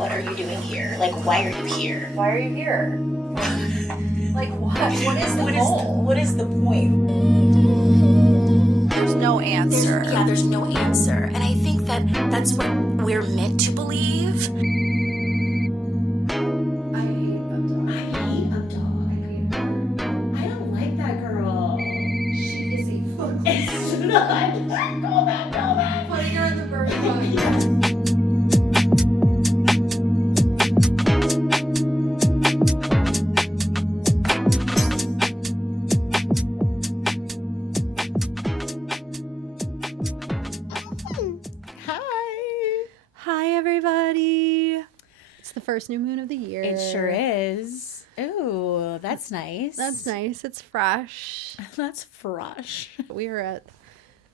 what are you doing here? Like, why are you here? Why are you here? Like, what? What is the goal? What is the point? There's no answer. There's no answer. And I think that that's what we're meant to believe. I hate a dog. I don't like that girl. She is a fucking slut. Go back. Putting her in the bird book. First new moon of the year. It sure is. Ooh, that's nice. That's nice. It's fresh. That's fresh. We are at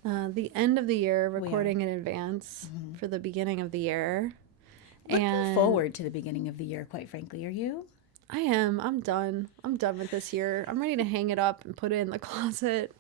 the end of the year, recording in advance for the beginning of the year. Looking forward to the beginning of the year, quite frankly. Are you? I am. I'm done. I'm done with this year. I'm ready to hang it up and put it in the closet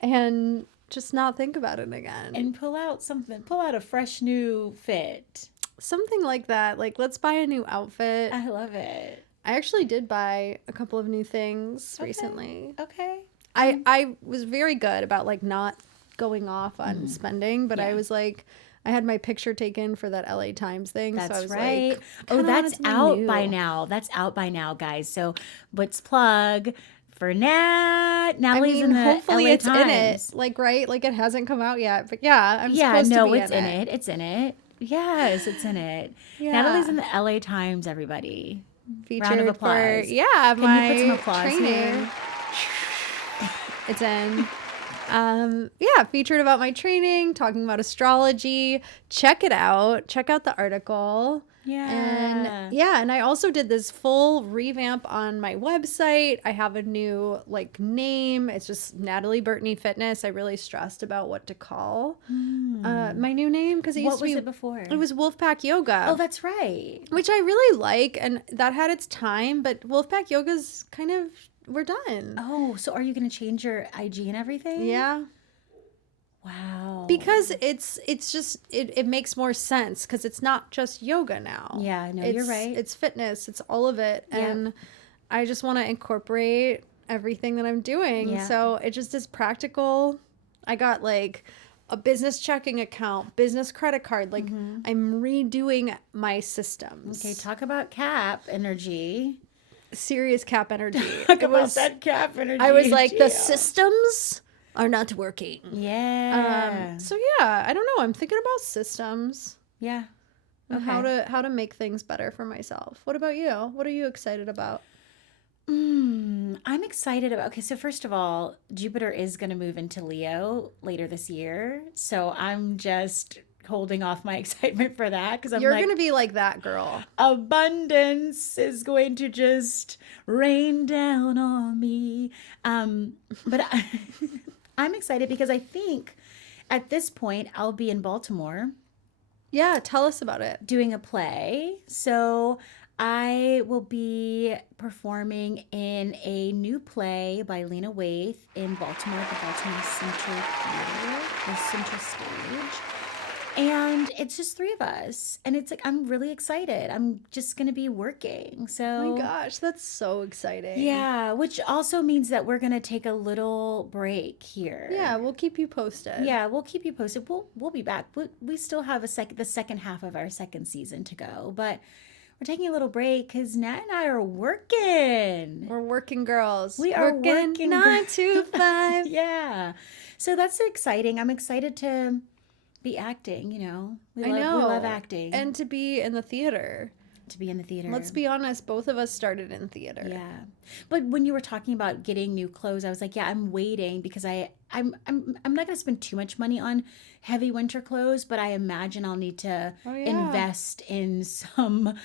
and just not think about it again. And pull out a fresh new fit. Something like that. Like, let's buy a new outfit. I love it. I actually did buy a couple of new things recently. Okay. I was very good about, like, not going off on spending, but I was like, I had my picture taken for that LA Times thing. That's so I was right. like, that's out by now. That's out by now, guys. So let's plug for Nat. Natalie's in the hopefully LA it's Times. in it. Like, right? Like, it hasn't come out yet. But yeah, I'm supposed to be it's in it. It's in it. Yes, it's in it. Yeah. Natalie's in the LA Times, everybody. Featured round of applause. Can you put some applause training. here? It's in. Featured about my training, talking about astrology. Check it out. Check out the article. Yeah. And I also did this full revamp on my website. I have a new name. It's just Natalie Burtney Fitness. I really stressed about what to call my new name because What was it before? It was Wolfpack Yoga. Oh, that's right. Which I really like, and that had its time, but Wolfpack Yoga's kind of, we're done. Oh, so are you going to change your IG and everything? Yeah. Wow. Because it's just, it makes more sense because it's not just yoga now. Yeah, no, you're right. It's fitness. It's all of it. Yeah. And I just want to incorporate everything that I'm doing. Yeah. So it just is practical. I got like a business checking account, business credit card. Like I'm redoing my systems. Okay, talk about cap energy. Serious cap energy. Talk about that cap energy. I was like, the systems are not working. Yeah. So yeah, I don't know. I'm thinking about systems. Yeah. And how to make things better for myself. What about you? What are you excited about? I'm excited about, okay, so first of all, Jupiter is going to move into Leo later this year. So I'm just holding off my excitement for that because You're going to be like that girl. Abundance is going to just rain down on me. But I'm excited because I think at this point I'll be in Baltimore. Yeah, tell us about it. Doing a play. So I will be performing in a new play by Lena Waithe in Baltimore at the Baltimore Central Theater, the Central Stage. And it's just three of us. And it's like, I'm really excited. I'm just going to be working. So, oh my gosh, that's so exciting. Yeah, which also means that we're going to take a little break here. Yeah, we'll keep you posted. Yeah, we'll keep you posted. We'll be back. We still have the second half of our second season to go. But we're taking a little break because Nat and I are working. We're working girls. We are working 9 to 5. Yeah. So that's exciting. I'm excited to be acting, We love acting. And to be in the theater. Let's be honest, both of us started in theater. Yeah. But when you were talking about getting new clothes, I was like, yeah, I'm waiting because I'm not going to spend too much money on heavy winter clothes, but I imagine I'll need to invest in some,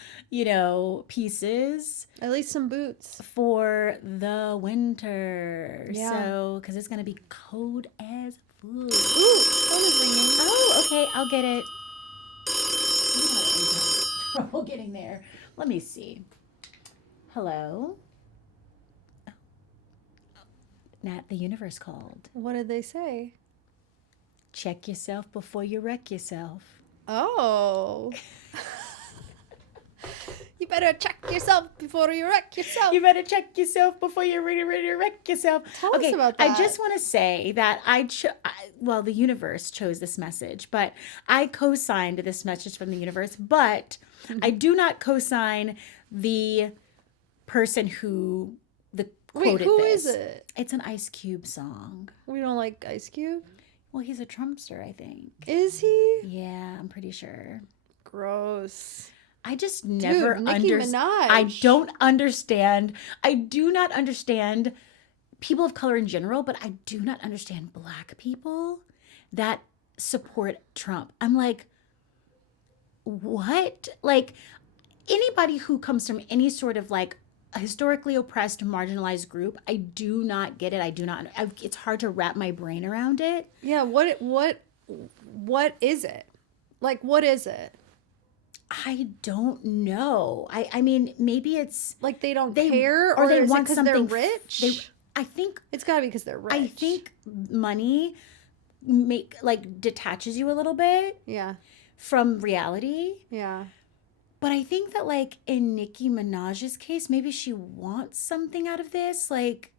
pieces. At least some boots. For the winter. Yeah. So, because it's going to be cold as fuck. Ooh, phone is ringing. Oh, okay, I'll get it. I'm trouble getting there. Let me see. Hello? Oh. Nat, the universe called. What did they say? Check yourself before you wreck yourself. Oh. better check yourself before you wreck yourself. You better check yourself before you're ready to wreck yourself. Tell us about that. I just want to say that well, the universe chose this message, but I co-signed this message from the universe, but I do not co-sign the person who quoted who this. is it? It's an Ice Cube song. We don't like Ice Cube? Well, he's a Trumpster, I think. Is he? Yeah, I'm pretty sure. Gross. I just never Nicki understand. Minaj. I don't understand. I do not understand people of color in general, but I do not understand Black people that support Trump. I'm like, what? Like, anybody who comes from any sort of like a historically oppressed, marginalized group, I do not get it. I do not. It's hard to wrap my brain around it. Yeah. What is it? Like, what is it? I don't know. I mean, maybe it's Like they don't care, or they is it want 'cause something. they're rich. I think It's got to be because they're rich. I think money detaches you a little bit Yeah. from reality. Yeah. But I think that like in Nicki Minaj's case, maybe she wants something out of this, like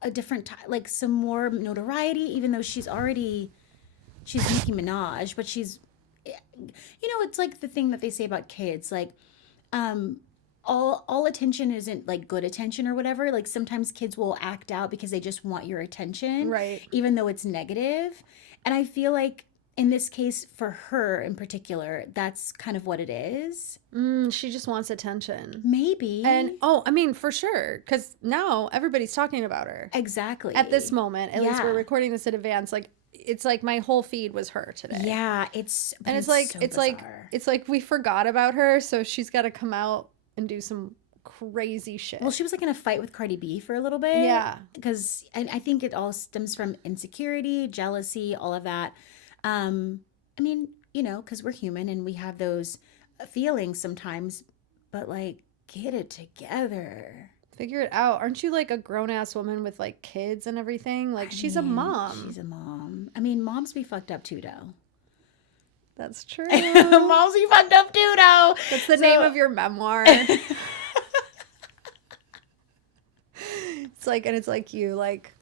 a different like some more notoriety, even though she's Nicki Minaj, but she's, it's like the thing that they say about kids, like all attention isn't like good attention or whatever. Like sometimes kids will act out because they just want your attention, Right. even though it's negative. And I feel like in this case, for her in particular, that's kind of what it is. She just wants attention. Maybe. And I mean, for sure, because now everybody's talking about her. Exactly. At this moment, at least Yeah. we're recording this in advance. Like, it's like my whole feed was her today. Yeah, it's like so it's bizarre. like we forgot about her, so she's got to come out and do some crazy shit. Well, she was like in a fight with Cardi B for a little bit. Yeah. Because I think it all stems from insecurity, jealousy, all of that. I mean, because we're human and we have those feelings sometimes, but like, get it together. Figure it out. Aren't you like a grown-ass woman with like kids and everything? Like, she's a mom. She's a mom. I mean, moms be fucked up too, though. That's true. Moms be fucked up too, though. That's the name of your memoir. It's like you, like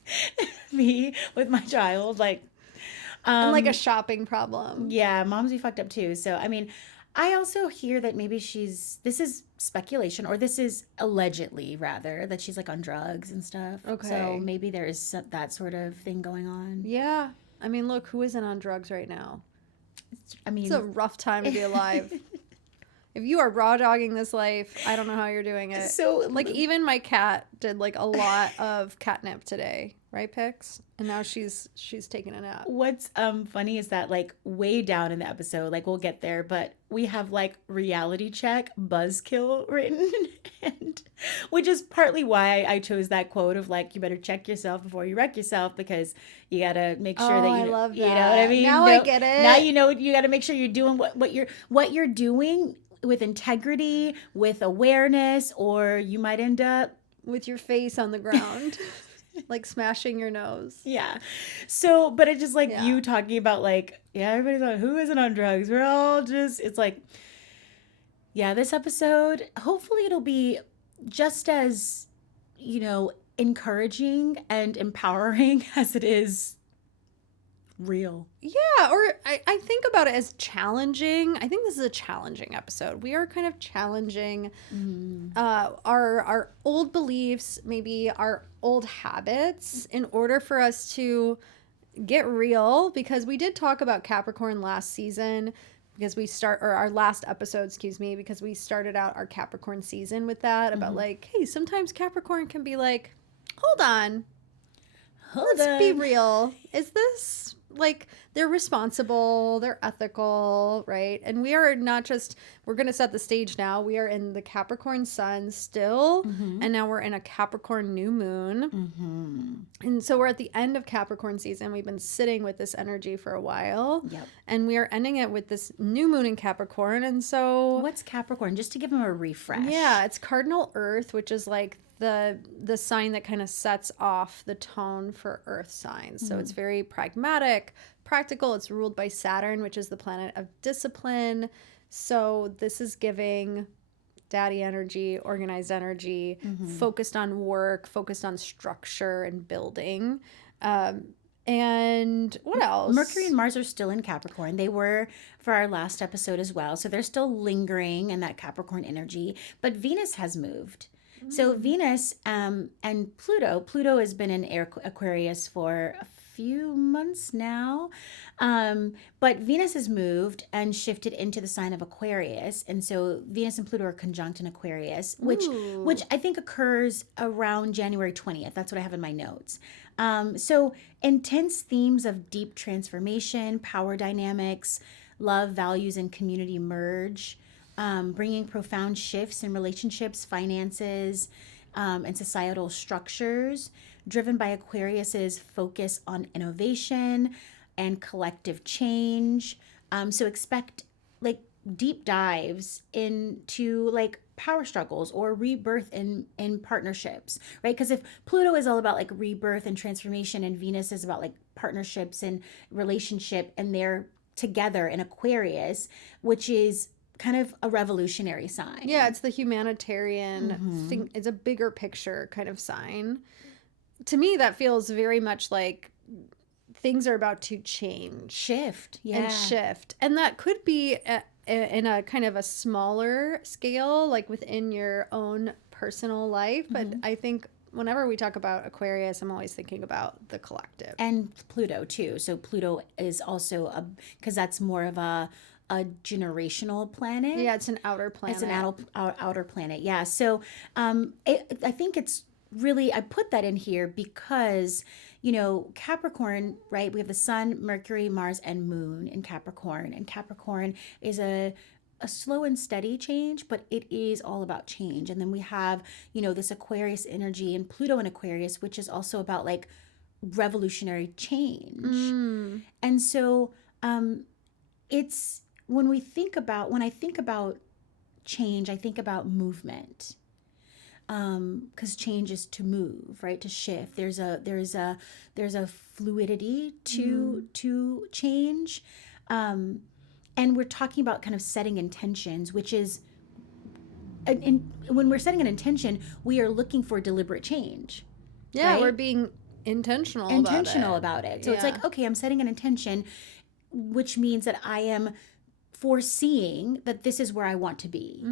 me with my child, like, and like a shopping problem. yeah, moms be fucked up too. So, I mean, I also hear that maybe this is speculation, or this is allegedly rather, that she's like on drugs and stuff. Okay. So maybe there is that sort of thing going on. Yeah. I mean, look, who isn't on drugs right now? I mean, It's a rough time to be alive. If you are raw dogging this life, I don't know how you're doing it. So, like, even my cat did like a lot of catnip today, right, Pix? And now she's taking a nap. what's funny is that like way down in the episode, like we'll get there, but we have like reality check buzzkill written, and which is partly why I chose that quote of like, you better check yourself before you wreck yourself, because you gotta make sure that I love you know that. what I mean. Now I get it. Now you gotta make sure you're doing what you're doing with integrity, with awareness, or you might end up With your face on the ground, like smashing your nose. Yeah. So, but it's just like Yeah. you talking about like, yeah, everybody's on, who isn't on drugs? We're all just, it's like, yeah, this episode, hopefully it'll be just as, encouraging and empowering as it is real. Yeah, or I think about it as challenging. I think this is a challenging episode. We are kind of challenging our old beliefs, maybe our old habits, in order for us to get real, because we did talk about Capricorn last season, our last episode, excuse me, because we started out our Capricorn season with that, about like, hey, sometimes Capricorn can be like, hold on, let's be real. Is this like, they're responsible, they're ethical, right? And we are not just, we're going to set the stage now. We are in the Capricorn sun still, and now we're in a Capricorn new moon. And so we're at the end of Capricorn season. We've been sitting with this energy for a while. Yep. And we are ending it with this new moon in Capricorn. And so What's Capricorn? Just to give them a refresh. yeah, it's cardinal earth, which is like the sign that kind of sets off the tone for earth signs. So it's very pragmatic, practical. It's ruled by Saturn, which is the planet of discipline. So this is giving daddy energy, organized energy, focused on work, focused on structure and building. And what else? Mercury and Mars are still in Capricorn. They were for our last episode as well. So they're still lingering in that Capricorn energy. But Venus has moved. So Venus and Pluto has been in Aquarius for a few months now. But Venus has moved and shifted into the sign of Aquarius. And so Venus and Pluto are conjunct in Aquarius, which I think occurs around January 20th. That's what I have in my notes. So intense themes of deep transformation, power dynamics, love, values, and community merge, bringing profound shifts in relationships, finances, and societal structures, driven by Aquarius's focus on innovation and collective change. So expect like deep dives into like power struggles or rebirth in partnerships, right? Because if Pluto is all about like rebirth and transformation, and Venus is about like partnerships and relationship, and they're together in Aquarius, which is kind of a revolutionary sign. Yeah, it's the humanitarian thing. It's a bigger picture kind of sign. To me, that feels very much like things are about to change. Shift. Yeah. And shift. And that could be in a kind of a smaller scale, like within your own personal life. But I think whenever we talk about Aquarius, I'm always thinking about the collective. And Pluto too. So Pluto is also because that's more of a generational planet. Yeah, it's an outer planet. It's an outer planet. Yeah. So I think it's really, I put that in here because, you know, Capricorn, right? We have the Sun, Mercury, Mars, and Moon in Capricorn. And Capricorn is a slow and steady change, but it is all about change. And then we have, you know, this Aquarius energy and Pluto in Aquarius, which is also about like revolutionary change. And so it's, when I think about change, I think about movement. Because change is to move, right? To shift. There's a fluidity to change, and we're talking about kind of setting intentions, which is, when we're setting an intention, we are looking for deliberate change. Yeah, right? we're being intentional about it. So it's like, okay, I'm setting an intention, which means that I am foreseeing that this is where I want to be.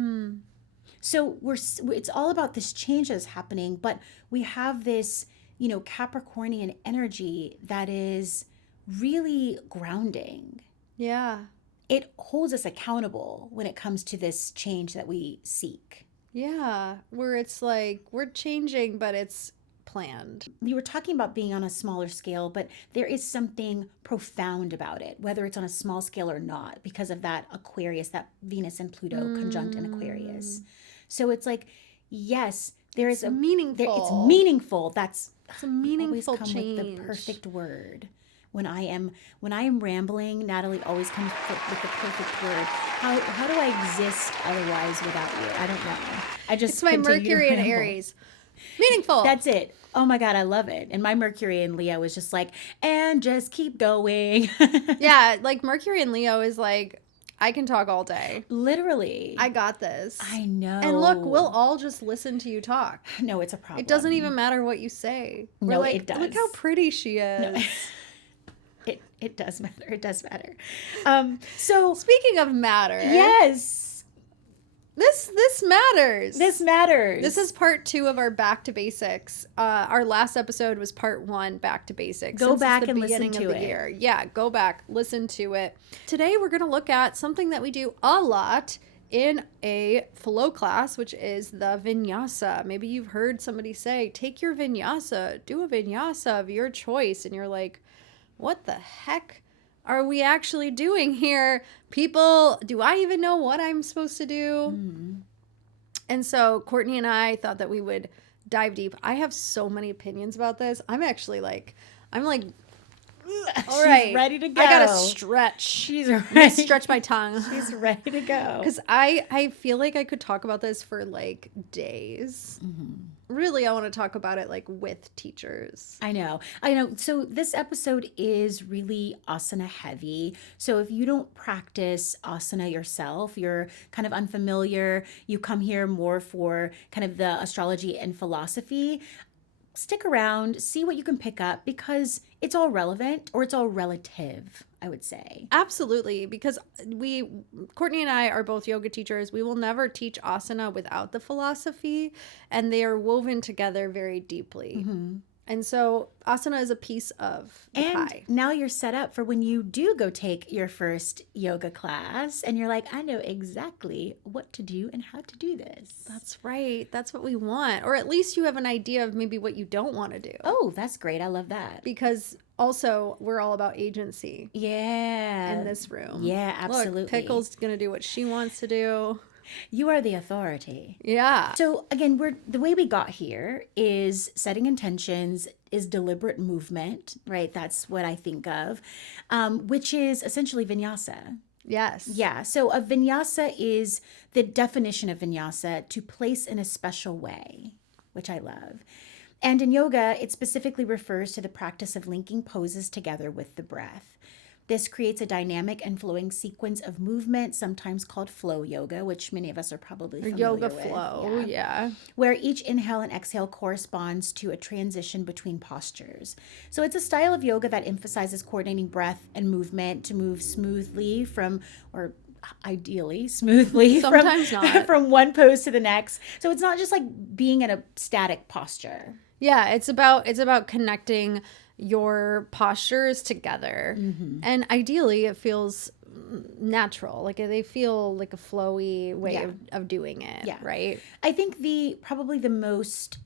So it's all about this change that's happening, but we have this, you know, Capricornian energy that is really grounding. Yeah. It holds us accountable when it comes to this change that we seek. Yeah, where it's like we're changing, but it's planned. You were talking about being on a smaller scale, but there is something profound about it, whether it's on a small scale or not, because of that Aquarius, that Venus and Pluto conjunct in Aquarius. So it's like, yes, there is meaningful. It's meaningful. It's a meaningful always come change. with the perfect word. When I am rambling, Natalie always comes with the perfect word. How do I exist otherwise without you? I don't know. It's my Mercury in Aries. Meaningful. That's it. Oh my God, I love it. And my Mercury in Leo is just like, and just keep going. Yeah, like Mercury in Leo is like, I can talk all day. Literally. I got this. I know. And look, we'll all just listen to you talk. No, it's a problem. It doesn't even matter what you say. No, like, it does. Look how pretty she is. No. It does matter. It does matter. So speaking of matter. Yes. This matters. This matters. This is part 2 of our Back to Basics. Our last episode was part 1, Back to Basics. Go back and listen to it. Year. Yeah, go back, listen to it. Today we're going to look at something that we do a lot in a flow class, which is the Vinyasa. Maybe you've heard somebody say, take your Vinyasa, do a Vinyasa of your choice. And you're like, what the heck are we actually doing here? People, do I even know what I'm supposed to do? And so Courtney and I thought that we would dive deep. I have so many opinions about this. I'm like, all right. She's ready to go. I gotta stretch. She's I'm ready. gonna stretch my tongue. She's ready to go. Because I feel like I could talk about this for like days. really I want to talk about it like with teachers. I know. So this episode is really asana heavy. So if you don't practice asana yourself, you're kind of unfamiliar, you come here more for kind of the astrology and philosophy, stick around, see what you can pick up because it's all relevant or it's all relative, I would say. Absolutely, because Courtney and I are both yoga teachers. We will never teach asana without the philosophy, and they are woven together very deeply. And so asana is a piece of the And pie. now you're set up for when you do go take your first yoga class and you're like, I know exactly what to do and how to do this. That's right. That's what we want. Or at least you have an idea of maybe what you don't want to do. Oh, that's great. I love that. Because also we're all about agency Yeah. in this room. Yeah, absolutely. Look, Pickle's going to do what she wants to do. You are the authority. Yeah. So again, the way we got here is setting intentions, is deliberate movement, right? That's what I think of, which is essentially vinyasa. Yes. Yeah. So a vinyasa is the definition of vinyasa, to place in a special way, which I love. And in yoga, it specifically refers to the practice of linking poses together with the breath. This creates a dynamic and flowing sequence of movement, sometimes called flow yoga, which many of us are probably familiar Yoga with. flow. Yeah. Where each inhale and exhale corresponds to a transition between postures. So it's a style of yoga that emphasizes coordinating breath and movement to move smoothly or ideally smoothly Sometimes not. from one pose to the next. So it's not just like being in a static posture. Yeah, it's about connecting your postures together. And ideally it feels natural. Like they feel like a flowy way of doing it, right? I think probably the most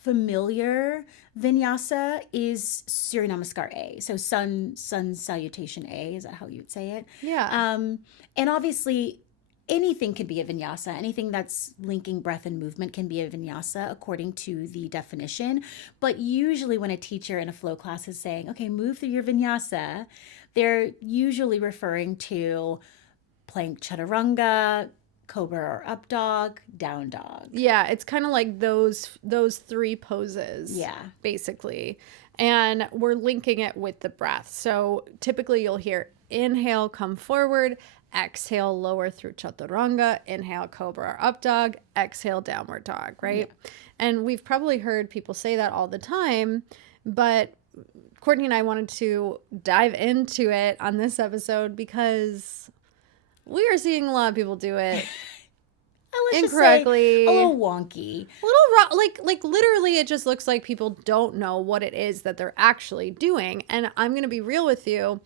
familiar vinyasa is Surya Namaskar A. So sun salutation A, is that how you'd say it? Yeah. And obviously anything can be a vinyasa. Anything that's linking breath and movement can be a vinyasa according to the definition. But usually when a teacher in a flow class is saying, okay, move through your vinyasa, they're usually referring to plank chaturanga, cobra or up dog, down dog. Yeah, it's kind of like those three poses. Yeah. Basically. And we're linking it with the breath. So typically you'll hear inhale, come forward, exhale, lower through chaturanga, inhale, cobra or up dog, exhale, downward dog, right? Yeah. And we've probably heard people say that all the time, but Courtney and I wanted to dive into it on this episode because we are seeing a lot of people do it incorrectly, a little wonky, a little like literally it just looks like people don't know what it is that they're actually doing. And I'm going to be real with you,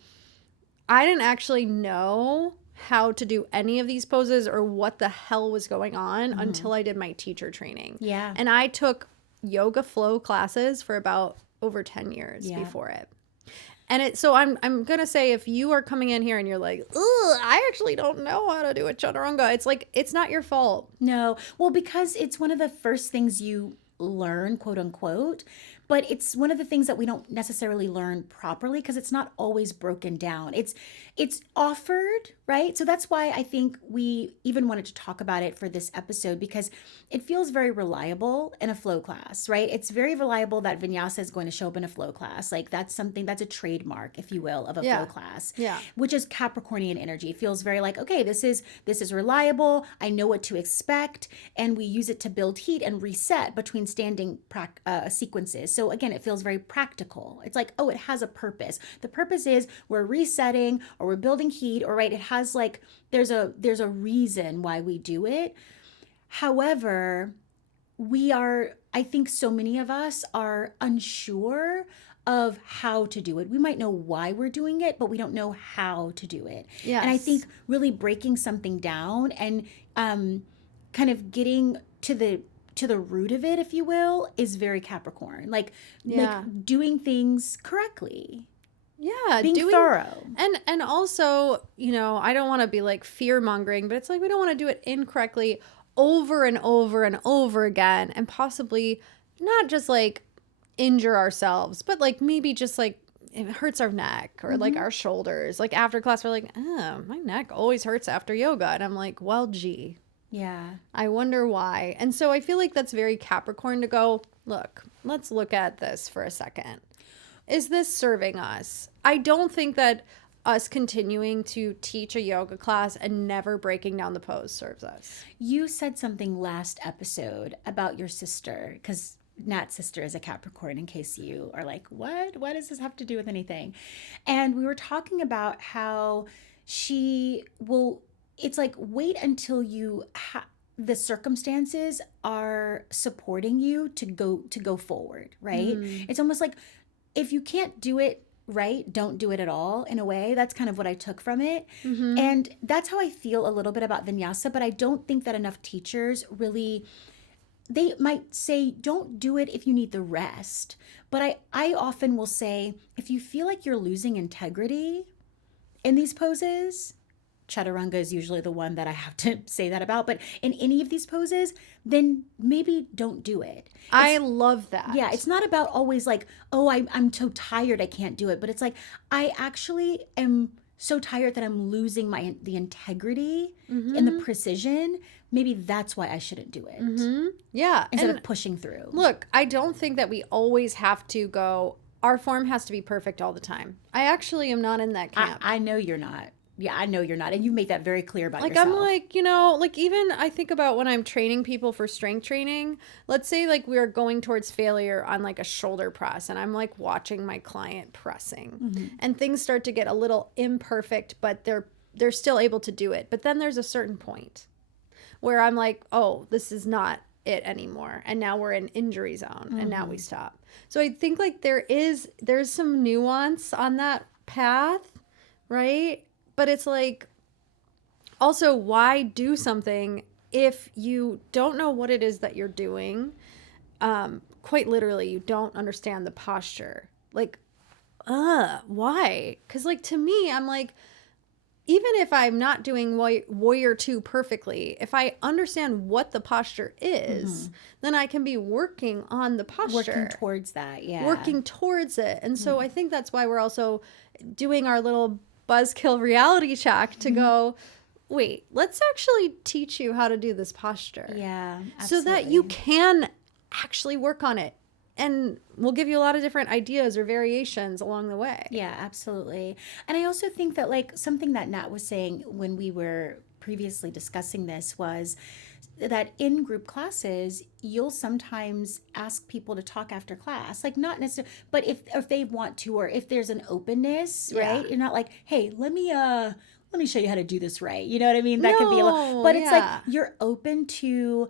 I didn't actually know how to do any of these poses or what the hell was going on until I did my teacher training. Yeah. And I took yoga flow classes for about over 10 years before it. And so I'm going to say, if you are coming in here and you're like, ugh, I actually don't know how to do a chaturanga, it's like, it's not your fault. No. Well, because it's one of the first things you learn, quote unquote, but it's one of the things that we don't necessarily learn properly because it's not always broken down. It's offered, right? So that's why I think we even wanted to talk about it for this episode, because it feels very reliable in a flow class, right? It's very reliable that vinyasa is going to show up in a flow class. Like that's a trademark, if you will, of a flow class. Yeah. Which is Capricornian energy. It feels very like, okay, this is reliable. I know what to expect. And we use it to build heat and reset between standing sequences. So again, it feels very practical. It's like, oh, it has a purpose. The purpose is we're resetting or we're building heat, or right, it has like, there's a reason why we do it. However, I think so many of us are unsure of how to do it. We might know why we're doing it, but we don't know how to do it. Yes. And I think really breaking something down and kind of getting to the root of it, if you will, is very Capricorn. Like doing things correctly. Yeah, being thorough. And also, I don't want to be like fear mongering, but it's like we don't want to do it incorrectly over and over and over again, and possibly not just like injure ourselves, but like maybe just like it hurts our neck or like our shoulders. Like after class, we're like, oh, my neck always hurts after yoga. And I'm like, well, gee, Yeah. I wonder why. And so I feel like that's very Capricorn to go, look, let's look at this for a second. Is this serving us? I don't think that us continuing to teach a yoga class and never breaking down the pose serves us. You said something last episode about your sister, because Nat's sister is a Capricorn, in case you are like, what? What does this have to do with anything? And we were talking about how she will, it's like, wait until the circumstances are supporting you to go forward, right? It's almost like if you can't do it right, don't do it at all, in a way. That's kind of what I took from it. And that's how I feel a little bit about vinyasa, but I don't think that enough teachers really, they might say, don't do it if you need the rest. But I often will say, if you feel like you're losing integrity in these poses, chaturanga is usually the one that I have to say that about, but in any of these poses, then maybe don't do it. I love that. Yeah, it's not about always like, oh, I'm so tired I can't do it, but it's like, I actually am so tired that I'm losing the integrity and the precision. Maybe that's why I shouldn't do it. Yeah. Instead of pushing through. Look, I don't think that we always have to go, our form has to be perfect all the time. I actually am not in that camp. I know you're not. Yeah, I know you're not. And you made that very clear about like, yourself. I'm like, like even I think about when I'm training people for strength training, let's say like we're going towards failure on like a shoulder press and I'm like watching my client pressing and things start to get a little imperfect, but they're still able to do it. But then there's a certain point where I'm like, oh, this is not it anymore. And now we're in injury zone and now we stop. So I think like there's some nuance on that path, right? But it's like, also, why do something if you don't know what it is that you're doing? Quite literally, you don't understand the posture. Like, why? Because, like, to me, I'm like, even if I'm not doing Warrior 2 perfectly, if I understand what the posture is, then I can be working on the posture. Working towards that, yeah. Working towards it. And so I think that's why we're also doing our little buzzkill reality check to go, wait, let's actually teach you how to do this posture. Yeah, absolutely. So that you can actually work on it. And we'll give you a lot of different ideas or variations along the way. Yeah, absolutely. And I also think that like something that Nat was saying when we were previously discussing this was that in group classes, you'll sometimes ask people to talk after class, like not necessarily, but if they want to, or if there's an openness, right? You're not like, hey, let me show you how to do this right. You know what I mean? That could be a little, but it's like you're open to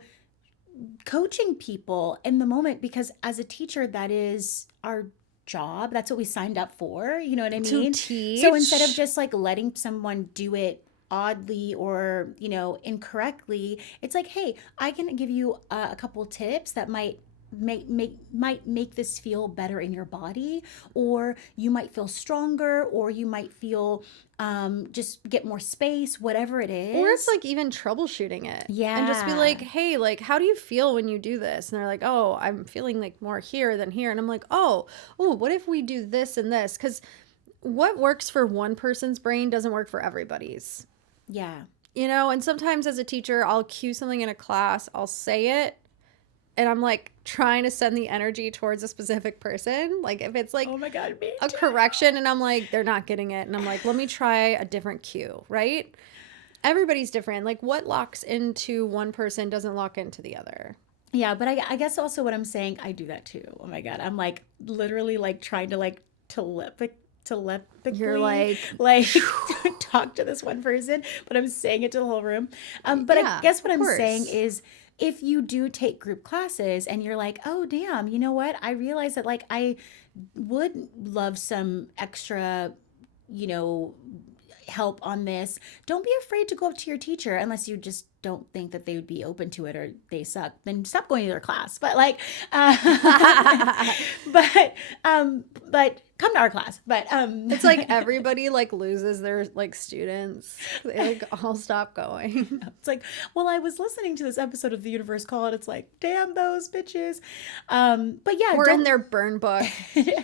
coaching people in the moment, because as a teacher, that is our job. That's what we signed up for. You know what I mean? To teach. So instead of just like letting someone do it oddly or incorrectly, it's like, hey, I can give you a couple tips that might make this feel better in your body, or you might feel stronger, or you might feel just get more space, whatever it is. Or it's like even troubleshooting it. Yeah. And just be like, hey, like, how do you feel when you do this? And they're like, oh, I'm feeling like more here than here. And I'm like, oh, what if we do this and this? Because what works for one person's brain doesn't work for everybody's. Yeah. And sometimes as a teacher, I'll cue something in a class, I'll say it, and I'm like trying to send the energy towards a specific person. Like if it's like, oh my God, me a too. correction, and I'm like, they're not getting it. And I'm like, let me try a different cue, right? Everybody's different. Like what locks into one person doesn't lock into the other. Yeah, but I guess also what I'm saying, I do that too. Oh my God. I'm like literally like trying to like telepathically, You're like talk to this one person, but I'm saying it to the whole room. But I guess what I'm saying is, if you do take group classes and you're like, oh damn, you know what? I realize that like I would love some extra, help on this. Don't be afraid to go up to your teacher, unless you just don't think that they would be open to it or they suck. Then stop going to their class. But like, but come to our class. But it's like everybody like loses their like students. They like all stop going. It's like, well, I was listening to this episode of The Universe Call, and it's like, damn those bitches. But yeah, we're in their burn book.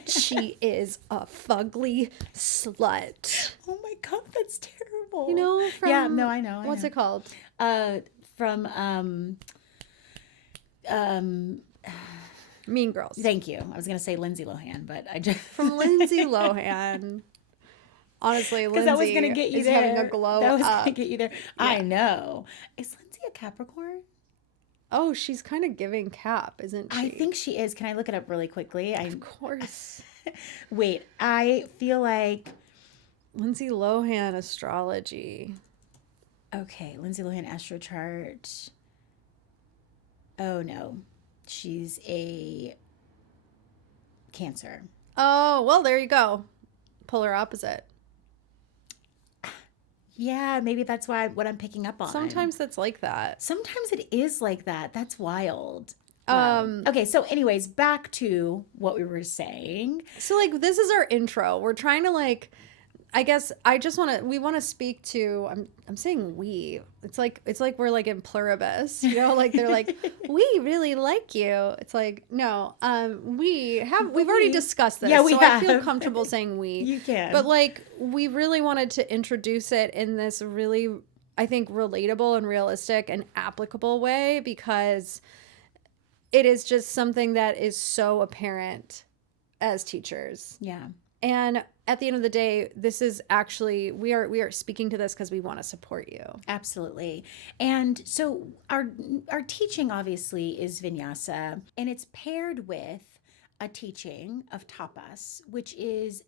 She is a fugly slut. Oh my God, that's terrible. From, yeah, no, I know. What's it called? from Mean Girls. thank you. I was gonna say Lindsay Lohan, but I just From Lindsay Lohan. Honestly, because that was Lindsay gonna get you is there. having a glow That was up. gonna get you there. I know. Is Lindsay a Capricorn? Oh, she's kind of giving Cap, isn't she? I think she is. Can I look it up really quickly? Of course. Wait. I feel like Lindsay Lohan astrology. okay. Lindsay Lohan astro chart. Oh no, she's a Cancer. Oh, well, there you go. Polar opposite. Yeah, maybe that's why what I'm picking up on. Sometimes that's like that. Sometimes it is like that. That's wild. Wow. Okay, so anyways, back to what we were saying. So like this is our intro. We're trying to like I guess I just want to we want to speak to I'm saying we. It's like we're like in pluribus, you know, like they're like we really like you. It's like no, we've already discussed this. Yeah, we so have. I feel comfortable saying we. You can. But like we really wanted to introduce it in this really I think relatable and realistic and applicable way because it is just something that is so apparent as teachers. Yeah. And at the end of the day, this is actually we are speaking to this because we want to support you. Absolutely. And so our teaching obviously is Vinyasa, and it's paired with a teaching of tapas, which is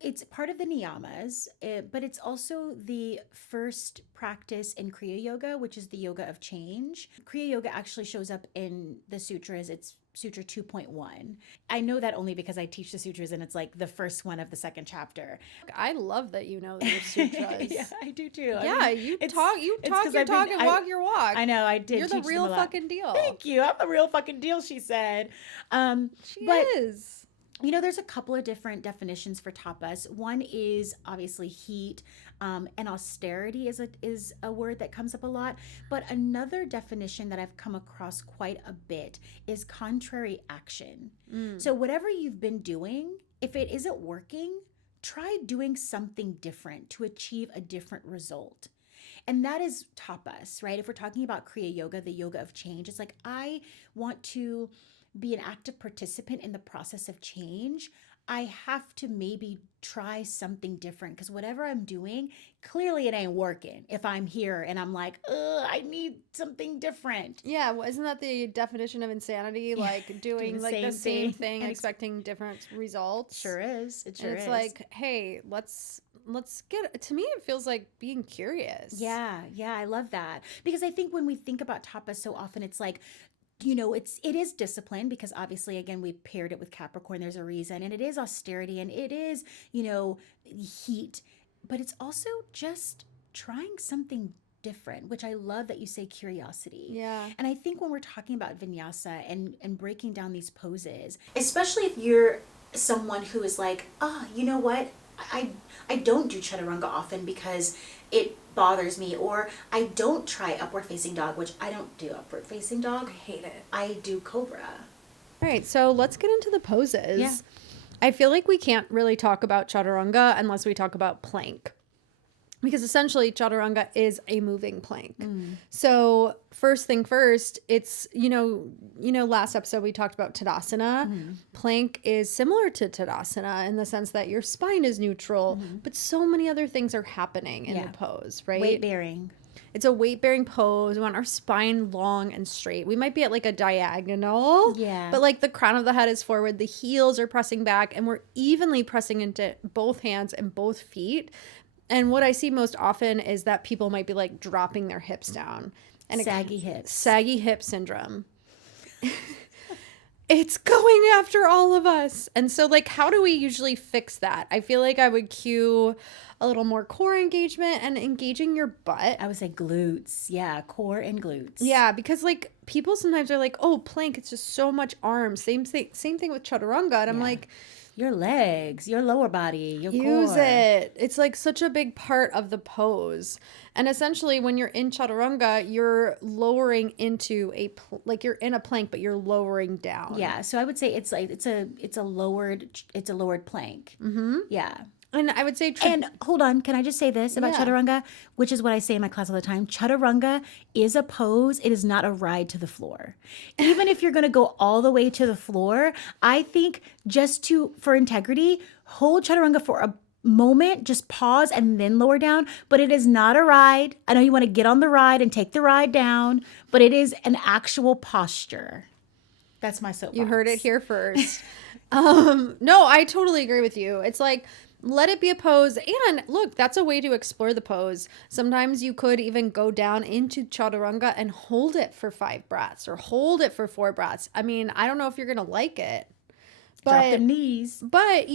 it's part of the niyamas, but it's also the first practice in Kriya Yoga, which is the yoga of change. Kriya Yoga actually shows up in the sutras. It's Sutra 2.1. I know that only because I teach the sutras and it's like the first one of the second chapter. I love that you know your sutras. Yeah, I do too. Yeah, I mean, you it's- talk it's your 'cause talk and walk your walk. I know, I did. You're the teach them real a lot. fucking deal. Thank you. I'm the real fucking deal, she said. She but is. you know, there's a couple of different definitions for tapas. One is obviously heat, and austerity is a word that comes up a lot. But another definition that I've come across quite a bit is contrary action. So whatever you've been doing, if it isn't working, try doing something different to achieve a different result. And that is tapas, right? If we're talking about Kriya Yoga, the yoga of change, it's like I want to be an active participant in the process of change. I have to maybe try something different because whatever I'm doing, clearly it ain't working. If I'm here and I'm like, I need something different. Yeah, well, isn't that the definition of insanity? Like doing like the same thing and expecting different results. Sure is. It sure and it's is. like, hey, let's get. To me, it feels like being curious. Yeah, I love that because I think when we think about tapas, so often it's like, you know, it is discipline because obviously, again, we paired it with Capricorn. There's a reason, and it is austerity, and it is, you know, heat, but it's also just trying something different, which I love that you say curiosity. Yeah. And I think when we're talking about vinyasa and breaking down these poses, especially if you're someone who is like, you know what, I don't do chaturanga often because it bothers me, or I don't try upward facing dog, which I don't do upward facing dog. I hate it. I do cobra. All right, so let's get into the poses. Yeah. I feel like we can't really talk about chaturanga unless we talk about plank. Because essentially chaturanga is a moving plank. So first thing first, it's, you know, last episode we talked about Tadasana. Plank is similar to Tadasana in the sense that your spine is neutral, but so many other things are happening in the pose, right? Weight bearing. It's a weight bearing pose. We want our spine long and straight. We might be at like a diagonal. Yeah. But like the crown of the head is forward, the heels are pressing back, and we're evenly pressing into both hands and both feet. And what I see most often is that people might be like dropping their hips down. And Saggy hips. Saggy hip syndrome. It's going after all of us. And so like, how do we usually fix that? I feel like I would cue a little more core engagement and engaging your butt. I would say glutes. Yeah, core and glutes. Yeah, because like people sometimes are like, oh, plank, it's just so much arms. Same thing with chaturanga. And I'm like, your legs, your lower body, your use core. it. It's like such a big part of the pose. And essentially when you're in chaturanga, you're lowering into like you're in a plank, but you're lowering down. Yeah, so I would say it's like it's a lowered plank. Yeah. And I would say And hold on, can I just say this about Yeah. chaturanga, which is what I say in my class all the time? Chaturanga is a pose. It is not a ride to the floor. Even if you're going to go all the way to the floor, I think for integrity, hold chaturanga for a moment, just pause and then lower down. But it is not a ride. I know you want to get on the ride and take the ride down, but it is an actual posture. That's my soapbox. You heard it here first. No, I totally agree with you. It's like, let it be a pose. And look, that's a way to explore the pose. Sometimes you could even go down into chaturanga and hold it for 5 breaths or hold it for 4 breaths. I mean, I don't know if you're going to like it. Drop the knees. But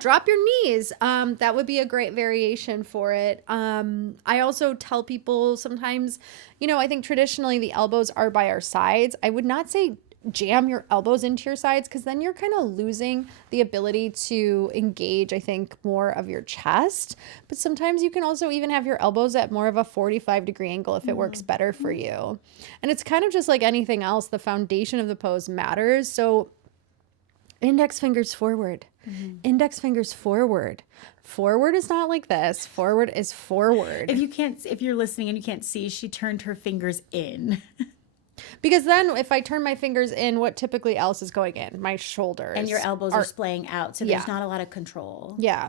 drop your knees. That would be a great variation for it. I also tell people sometimes, I think traditionally the elbows are by our sides. I would not say jam your elbows into your sides, because then you're kind of losing the ability to engage, I think, more of your chest. But sometimes you can also even have your elbows at more of a 45-degree angle if it works better for you. And it's kind of just like anything else. The foundation of the pose matters. So index fingers forward. Index fingers forward. Forward is not like this. Forward is forward. If you're listening and you can't see, she turned her fingers in. Because then if I turn my fingers in, what typically else is going in? My shoulders. And your elbows are splaying out. So there's not a lot of control. Yeah.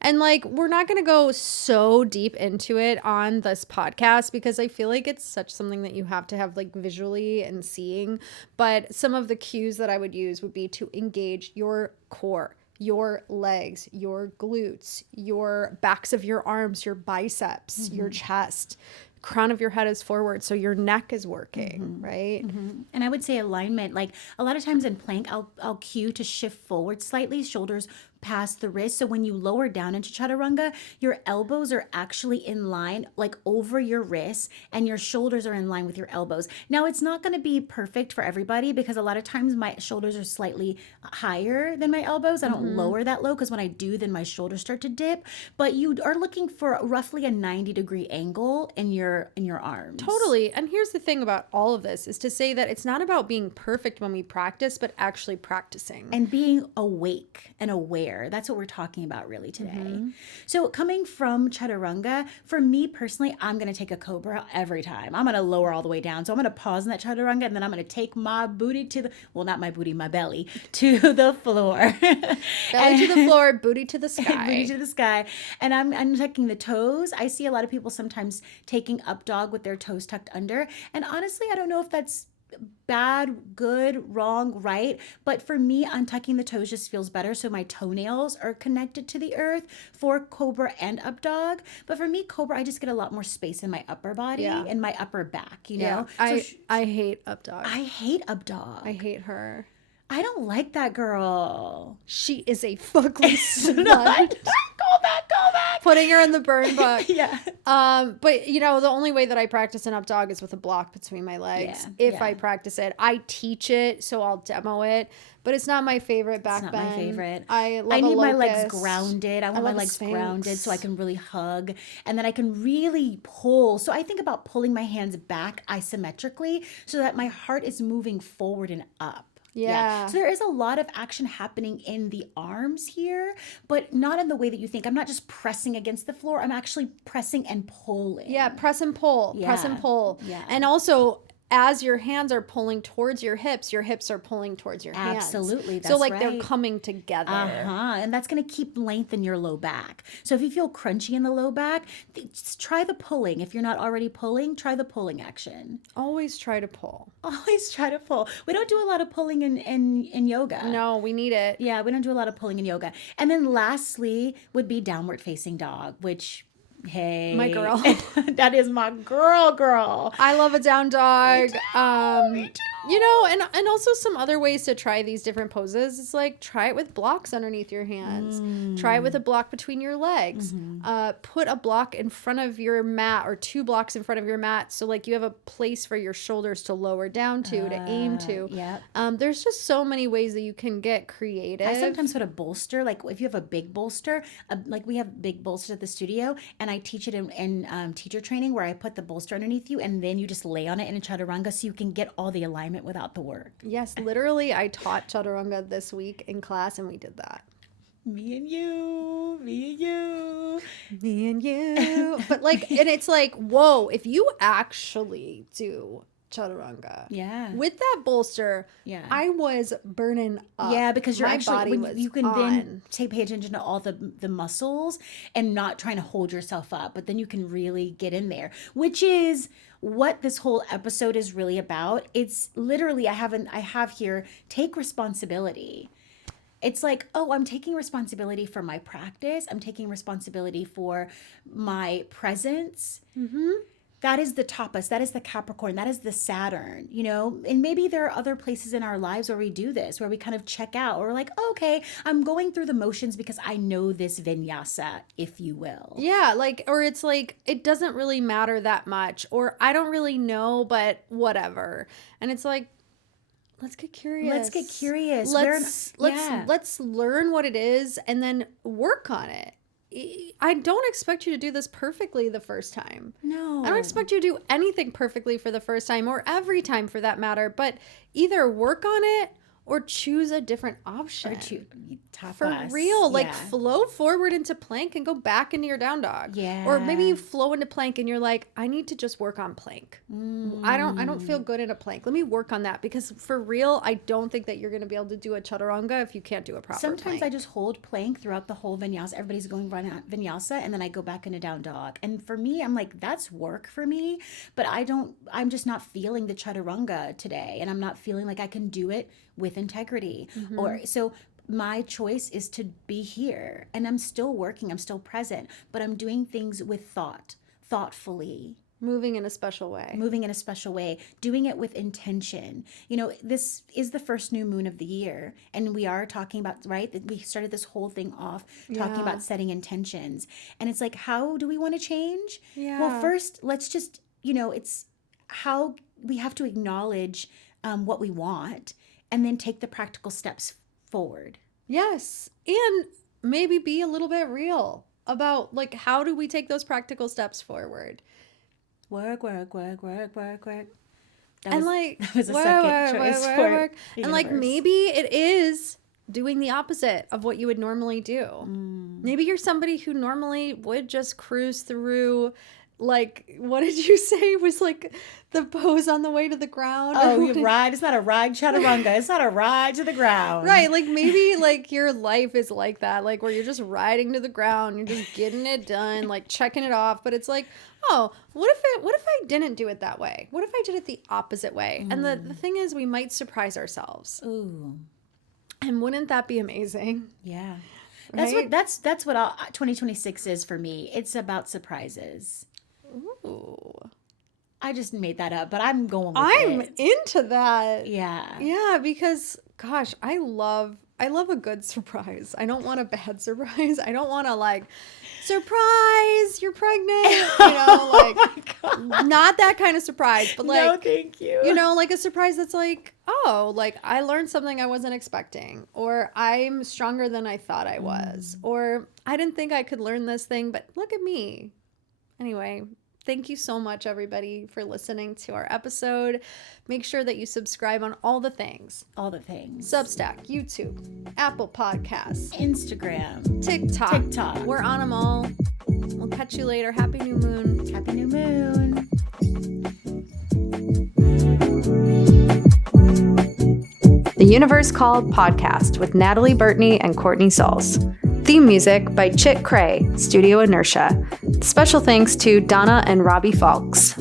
And we're not going to go so deep into it on this podcast, because I feel like it's such something that you have to have visually and seeing. But some of the cues that I would use would be to engage your core, your legs, your glutes, your backs of your arms, your biceps, your chest. Crown of your head is forward, so your neck is working, right? And I would say alignment. A lot of times in plank, I'll cue to shift forward slightly, shoulders past the wrist. So when you lower down into chaturanga, your elbows are actually in line, over your wrists, and your shoulders are in line with your elbows. Now, it's not going to be perfect for everybody, because a lot of times my shoulders are slightly higher than my elbows. I don't lower that low, because when I do, then my shoulders start to dip. But you are looking for roughly a 90-degree angle in your arms. Totally. And here's the thing about all of this is to say that it's not about being perfect when we practice, but actually practicing. And being awake and aware. That's what we're talking about really today. So coming from chaturanga, for me personally, I'm going to take a cobra every time. I'm going to lower all the way down. So I'm going to pause in that chaturanga, and then I'm going to take my booty not my booty, my belly to the floor. Belly to the floor, booty to the sky. Booty to the sky. And I'm tucking the toes. I see a lot of people sometimes taking up dog with their toes tucked under. And honestly, I don't know if that's bad, good, wrong, right. But for me, untucking the toes just feels better. So my toenails are connected to the earth for cobra and up dog. But for me, cobra, I just get a lot more space in my upper body and my upper back, Yeah. I hate up dog. I hate up dog. I hate her. I don't like that girl. She is a fugly slut. Go back. Putting her in the burn book. Yeah. But the only way that I practice an up dog is with a block between my legs. If I practice it, I teach it, so I'll demo it. But it's not my favorite back bend. It's not my favorite. I need my legs locust. grounded. I want my love a legs sphinx. grounded so I can really hug, and then I can really pull. So I think about pulling my hands back isometrically so that my heart is moving forward and up. Yeah. So there is a lot of action happening in the arms here, but not in the way that you think. I'm not just pressing against the floor. I'm actually pressing and pulling. Yeah, press and pull. Press and pull. Yeah. And also, as your hands are pulling towards your hips are pulling towards your hands. Absolutely. That's so right. they're coming together. And that's going to keep length in your low back. So if you feel crunchy in the low back, just try the pulling. If you're not already pulling, try the pulling action. Always try to pull. Always try to pull. We don't do a lot of pulling in yoga. No, we need it. Yeah, we don't do a lot of pulling in yoga. And then lastly would be downward facing dog, which, hey. My girl. That is my girl. I love a down dog. Me too. And also some other ways to try these different poses. It's try it with blocks underneath your hands. Try it with a block between your legs. Put a block in front of your mat, or 2 blocks in front of your mat. So you have a place for your shoulders to lower down to aim to. Yep. There's just so many ways that you can get creative. I sometimes put a bolster, if you have a big bolster, we have big bolsters at the studio, and I teach it in teacher training, where I put the bolster underneath you, and then you just lay on it in a chaturanga so you can get all the alignment without the work. Yes, literally, I taught chaturanga this week in class, and we did that. Me and you, me and you. Me and you. But like, and it's like, whoa, if you actually do chaturanga Yeah. with that bolster, Yeah. I was burning up. Yeah, because you're My actually body when was you can on. then pay attention to all the muscles and not trying to hold yourself up, but then you can really get in there, which is what this whole episode is really about. It's literally I have here, take responsibility. It's like, oh, I'm taking responsibility for my practice. I'm taking responsibility for my presence. Mm-hmm. That is the tapas. That is the Capricorn. That is the Saturn, you know? And maybe there are other places in our lives where we do this, where we kind of check out or we're like, oh, okay, I'm going through the motions because I know this vinyasa, if you will. Yeah, like, or it's like, it doesn't really matter that much, or I don't really know, but whatever. And it's like, let's get curious. Let's get curious. Let's learn what it is and then work on it. I don't expect you to do this perfectly the first time. No. I don't expect you to do anything perfectly for the first time or every time for that matter, but either work on it or choose a different option. Tapas. For real, like Yeah. flow forward into plank and go back into your down dog. Yeah. Or maybe you flow into plank and you're like, I need to just work on plank. I don't feel good in a plank. Let me work on that, because for real, I don't think that you're going to be able to do a chaturanga if you can't do a proper Sometimes plank. I just hold plank throughout the whole vinyasa. Everybody's going vinyasa, and then I go back into down dog. And for me, I'm like, that's work for me, but I'm just not feeling the chaturanga today, and I'm not feeling like I can do it with integrity. Or so my choice is to be here, and I'm still working, I'm still present, but I'm doing things with thoughtfully. Moving in a special way. Doing it with intention. You know, this is the first new moon of the year, and we are talking about, right, that we started this whole thing off talking Yeah. about setting intentions. And it's like, how do we want to change? Yeah. Well, first, let's just, you know, it's how we have to acknowledge what we want and then take the practical steps forward. Yes. And maybe be a little bit real about, like, how do we take those practical steps forward? Work. That And was- like, that was a work, second work, choice work, for work. the And like, universe. maybe it is doing the opposite of what you would normally do. Maybe you're somebody who normally would just cruise through, like, what did you say was like the pose on the way to the ground? Oh, Or you what did- ride. It's not a ride chaturanga. It's not a ride to the ground. Right, like maybe like your life is like that, like where you're just riding to the ground, you're just getting it done, like checking it off, but it's like, oh, what if I didn't do it that way? What if I did it the opposite way? And the thing is, we might surprise ourselves. Ooh, And wouldn't that be amazing? yeah. Right? That's what 2026 is for me. It's about surprises. Ooh. I just made that up, but I'm going with I'm it. into that. Yeah. Yeah, because gosh, I love a good surprise. I don't want a bad surprise. I don't want to like, surprise, you're pregnant. You know, like Oh my God. not that kind of surprise, but like, no, thank you. you know, like a surprise that's like, oh, like I learned something I wasn't expecting, or I'm stronger than I thought I was, or I didn't think I could learn this thing, but look at me. Anyway, thank you so much, everybody, for listening to our episode. Make sure that you subscribe on all the things. all the things. Substack, YouTube, Apple Podcasts, Instagram, TikTok. We're on them all. We'll catch you later. Happy new moon. Happy New Moon. The Universe Called Podcast with Natalie Burtney and Courtney Sauls. Theme music by Chit Cray, Studio Inertia. Special thanks to Donna and Robbie Falks.